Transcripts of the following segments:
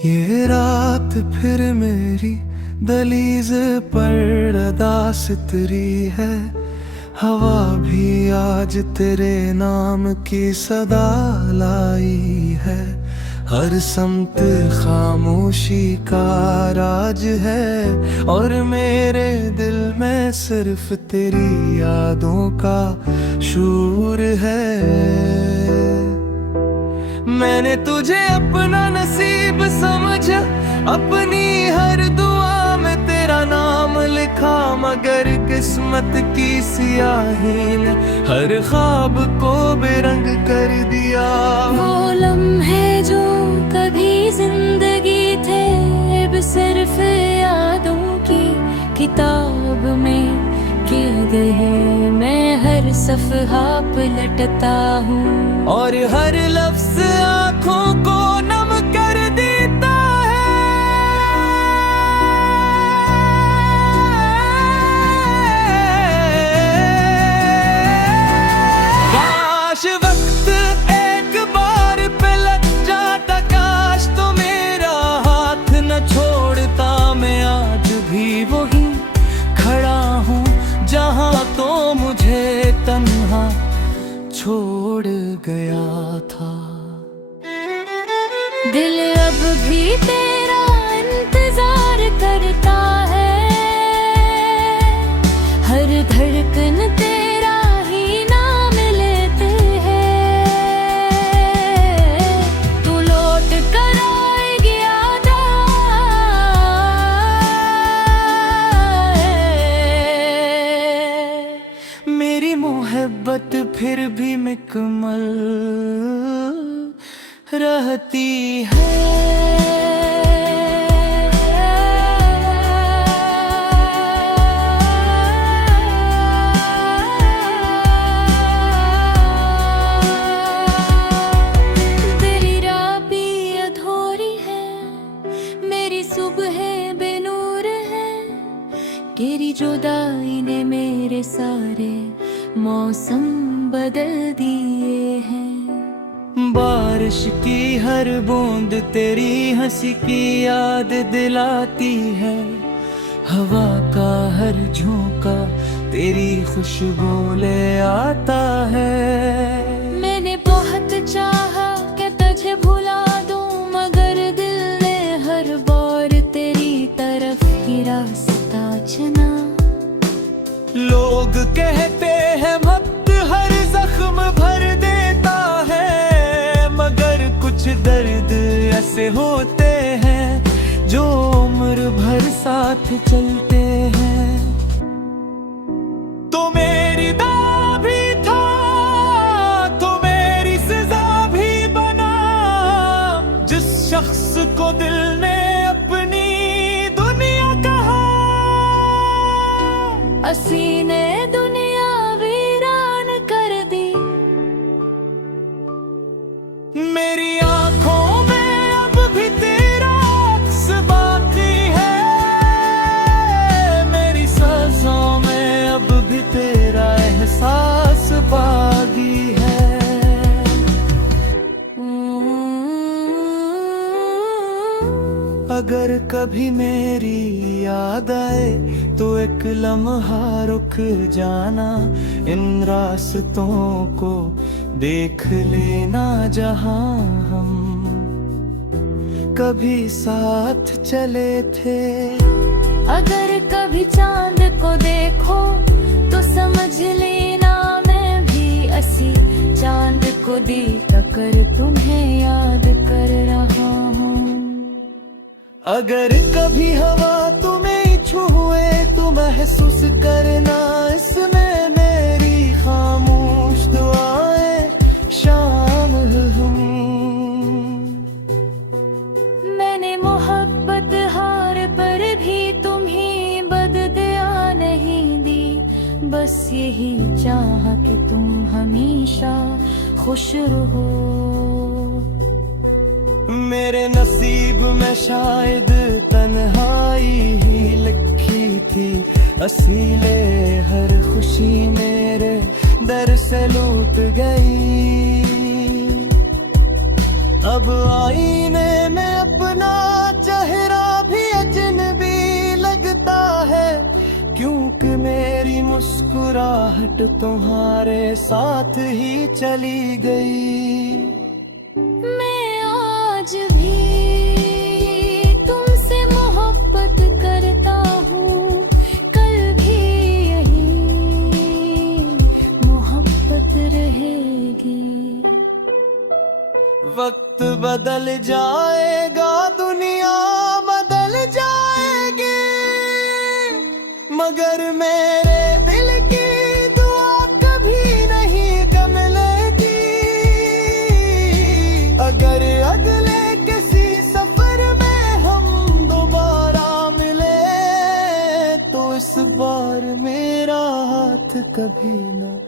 ये रात फिर मेरी दहलीज पर अदास तेरी है। हवा भी आज तेरे नाम की सदा लाई है। हर समत खामोशी का राज है और मेरे दिल में सिर्फ तेरी यादों का शूर है। मैंने तुझे अपना नसीब समझा, अपनी हर दुआ में तेरा नाम लिखा, मगर किस्मत की सियाही ने हर ख्वाब को बेरंग कर दिया। वो लम्हे जो कभी जिंदगी थे अब सिर्फ यादों की किताब में कह गए। मैं हर सफ़हा पलटता हूँ और हर लफ्ज़ आँखों को नम कर देता है। काश वक्त एक बार पे लग जाता, काश तो मेरा हाथ न छोड़ता। मैं आज भी वही खड़ा हूँ जहाँ तो मुझे तन्हा छोड़ गया था। दिल अब भी तेरा इंतजार करता है, हर धड़कन तेरा ही नाम लेते हैं। तू लौट कर आएगी आजा, मेरी मोहब्बत फिर भी मुकम्मल रहती है। तेरी रात भी अधूरी है, मेरी सुबह बेनूर है। तेरी जुदाई ने मेरे सारे मौसम बदल दिए हैं। बारिश की हर बूंद तेरी हंसी की याद दिलाती है। हवा का हर झोंका तेरी खुशबू ले आता है। मैंने बहुत चाहा कि तुझे भुला दूं, मगर दिल ने हर बार तेरी तरफ की रास्ता चुना। लोग कहते हैं वक्त हर जख्म भर देता है, मगर कुछ दर्द ऐसे होते हैं जो उम्र भर साथ चलते हैं। तो मेरी दाव भी था, तो मेरी सजा भी बना। जिस शख्स को दिल ने अपनी दुनिया कहा, असीने दुनिया वीरान कर दी। मेरी आंखों में अब भी तेरा अक्स बाकी है, मेरी सांसों में अब भी तेरा एहसास बाकी है। अगर कभी मेरी याद आए तो एक लम्हा रुक जाना। इन रास्तों को देख लेना जहां हम कभी साथ चले थे। अगर कभी चांद को देखो तो समझ लेना मैं भी असी चांद को देख कर तुम्हें याद कर रहा हूँ। अगर कभी हवा तुम्हें छुए तो महसूस करना इसमें मेरी खामोश दुआएं शामिल हूँ। मैंने मोहब्बत हार पर भी तुम्हें बददुआ नहीं दी, बस यही चाहा कि तुम हमेशा खुश रहो। मेरे नसीब में शायद तन्हाई ही लिखी थी, असीले हर खुशी मेरे दर से लूट गई। अब आईने में अपना मुस्कुराहट तुम्हारे साथ ही चली गई। मैं आज भी तुमसे मोहब्बत करता हूँ, कल भी यही मोहब्बत रहेगी। वक्त बदल जाएगा, दुनिया बदल जाएगी, मगर मेरे दिल की दुआ कभी नहीं कमलेगी। अगर अगले किसी सफर में हम दोबारा मिले, तो इस बार मेरा हाथ कभी न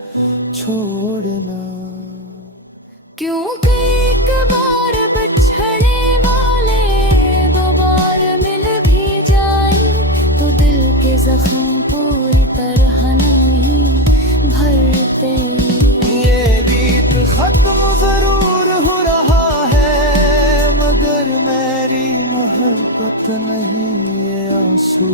छोड़ना। क्योंकि एक बार बिछड़ने वाले दो बार मिल भी जाएं, तो दिल के जख्म पूरी तरह नहीं भरते। ये गीत खत्म जरूर हो रहा है, मगर मेरी मोहब्बत नहीं ये आंसू।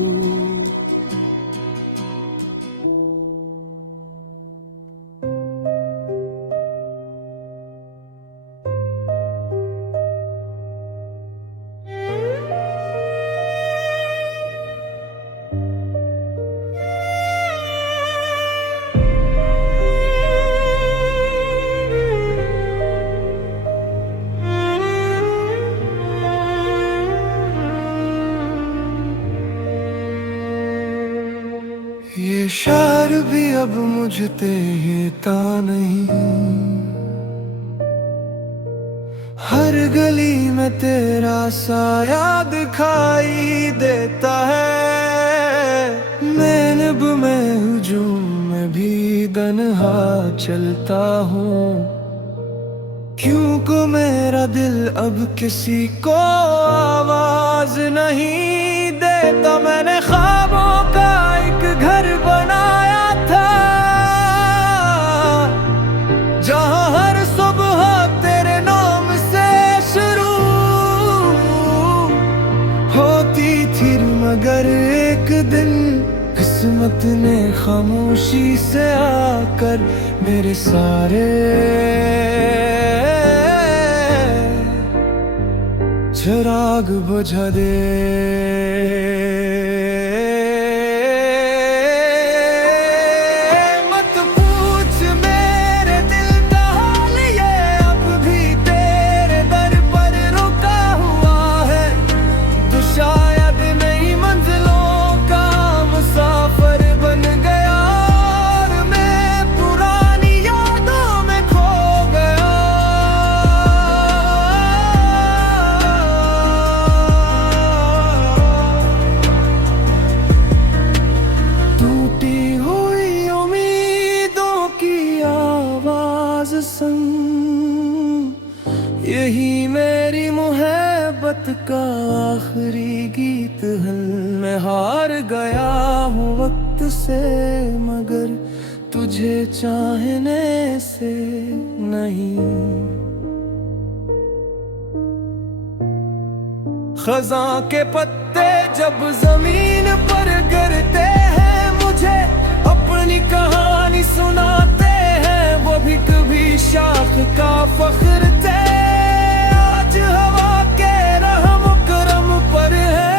ये शार भी अब मुझते येता नहीं, हर गली में तेरा साया दिखाई देता है। मैं लब में हुजूम में भी तन्हा चलता हूँ, क्योंकि मेरा दिल अब किसी को आवाज नहीं देता। मैंने ख्वाबों का एक घर बनाया था, जहां हर सुबह तेरे नाम से शुरू होती थी, मगर एक दिन किस्मत ने खामोशी से आकर मेरे सारे चिराग बुझा दे। मत पूछ मेरे दिल का हाल, ये अब भी तेरे दर पर रुका हुआ है। तू शायद नई मंजिलों का मुसाफिर बन गया, और मैं पुरानी यादों में खो गया। टूटी हुई उम्मीदों की आवाज सुन, यही मेरी मोहब्बत का आखिरी गीत है। मैं हार गया हूँ वक्त से, मगर तुझे चाहने से नहीं। खज़ां के पत्ते जब जमीन पर गिरते हैं, मुझे अपनी कहानी सुनाते हैं। वो भी कभी शाख का फख्र थे, आज हवा के रहम करम पर है।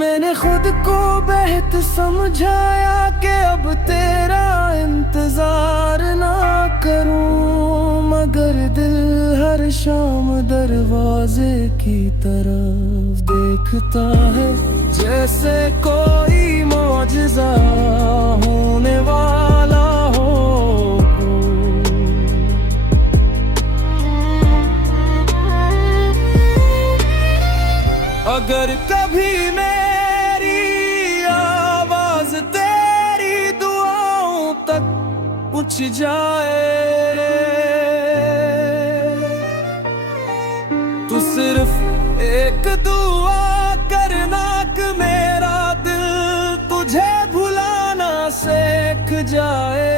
मैंने खुद को बेहद समझाया कि अब तेरा इंतजार ना करूं, मगर दिल हर शाम दरवाजे की तरफ देखता है, जैसे कोई मौजज़ा होने वाला हो। अगर कभी मेरी आवाज तेरी दुआओं तक पूछ जाए, तो सिर्फ एक दुआ करना कि मेरा दिल तुझे भुलाना सीख जाए।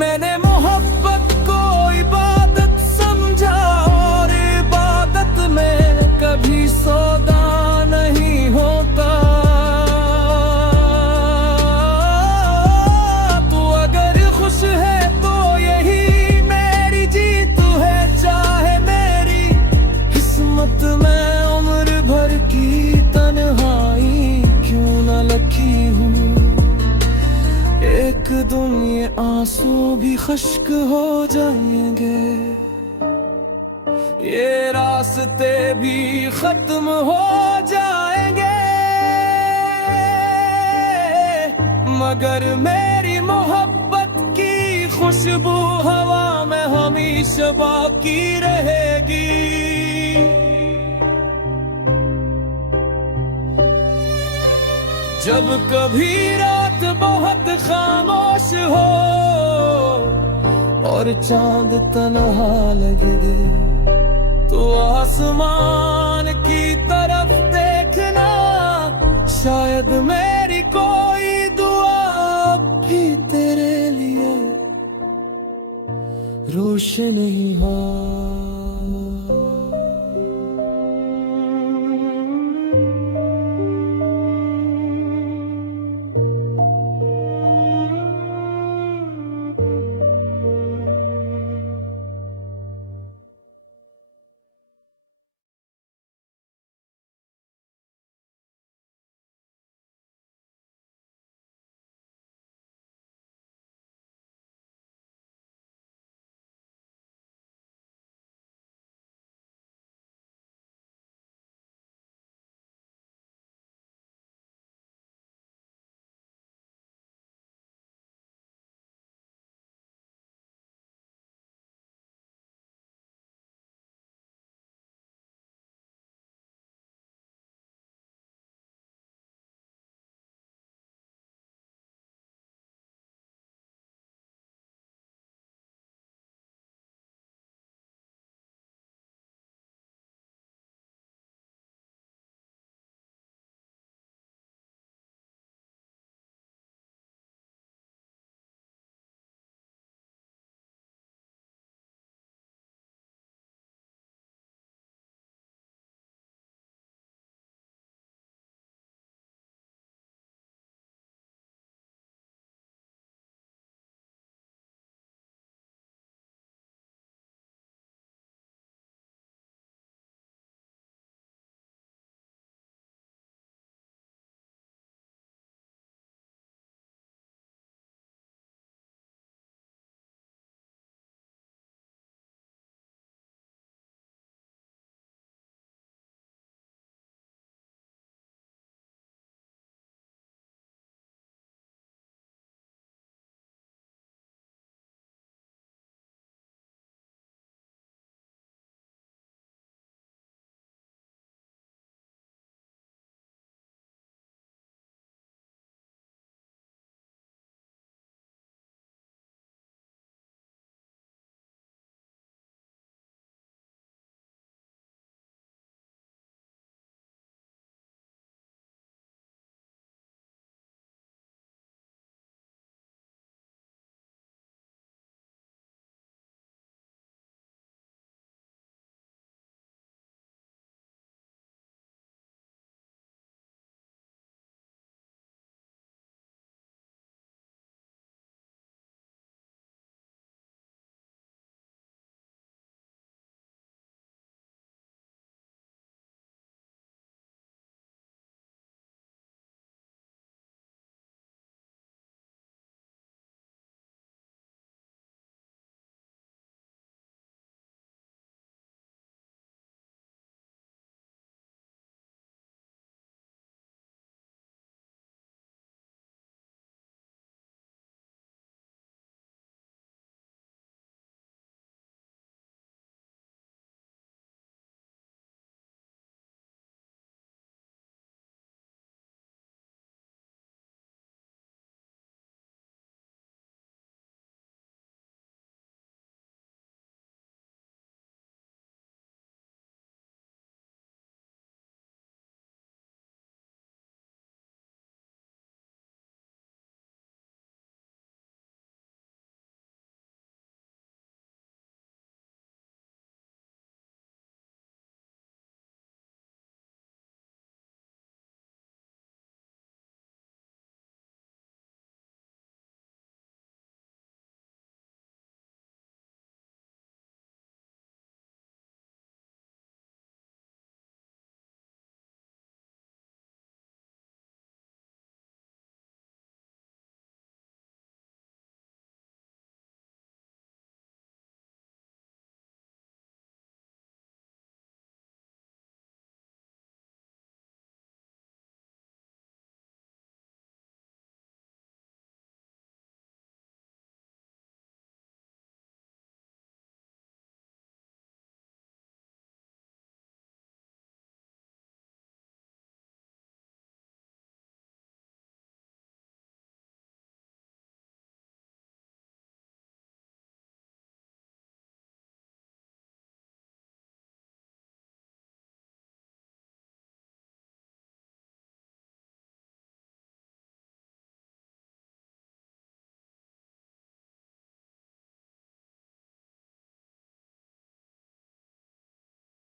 मैंने मोहब्बत को इबादत समझा, और एक दिन ये आंसू भी खुश्क हो जाएंगे, ये रास्ते भी खत्म हो जाएंगे, मगर मेरी मोहब्बत की खुशबू हवा में हमेशा बाकी रहेगी। जब कभी रात बहुत खामोश हो और चांद तन्हा लगे, तो आसमान की तरफ देखना, शायद मेरी कोई दुआ भी तेरे लिए रोशन ही हो।